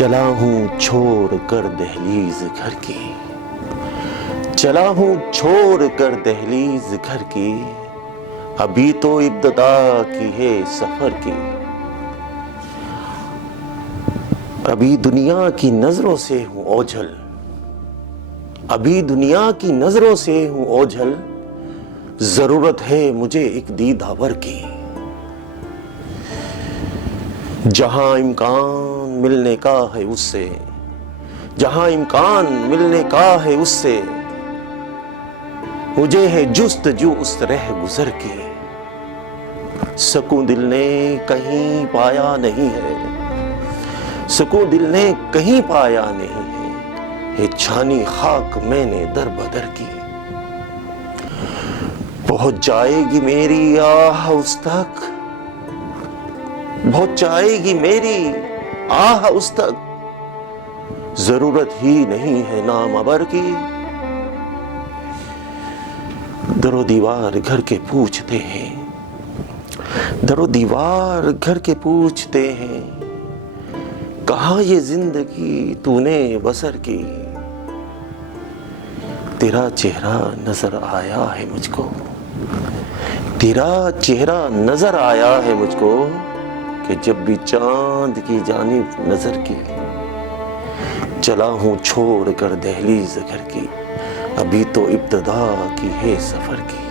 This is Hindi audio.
चला हूँ छोड़ कर दहलीज घर की, चला हूँ छोड़ कर दहलीज घर की, अभी तो इब्तदा की है सफर की। अभी दुनिया की नजरों से हूँ ओझल, अभी दुनिया की नजरों से हूँ ओझल, जरूरत है मुझे एक दीदावर की। जहां इम्कान मिलने का है उससे, जहां इम्कान मिलने का है उससे, मुझे है जुस्तजू उस रह गुजर की। सुकून दिल ने कहीं पाया नहीं है, सुकून दिल ने कहीं पाया नहीं है, ये छानी खाक मैंने दर बदर की। पहुंच जाएगी मेरी आह उस तक, पहुंच जाएगी मेरी आह उस तक, जरूरत ही नहीं है नाम अबर की। दरो दीवार घर के पूछते हैं, दरो दीवार घर के पूछते हैं, कहाँ ये जिंदगी तूने बसर की। तेरा चेहरा नजर आया है मुझको, तेरा चेहरा नजर आया है मुझको, कि जब भी चांद की जानिब नजर की। चला हूँ छोड़ कर दहलीज घर की, अभी तो इब्तदा की है सफर की।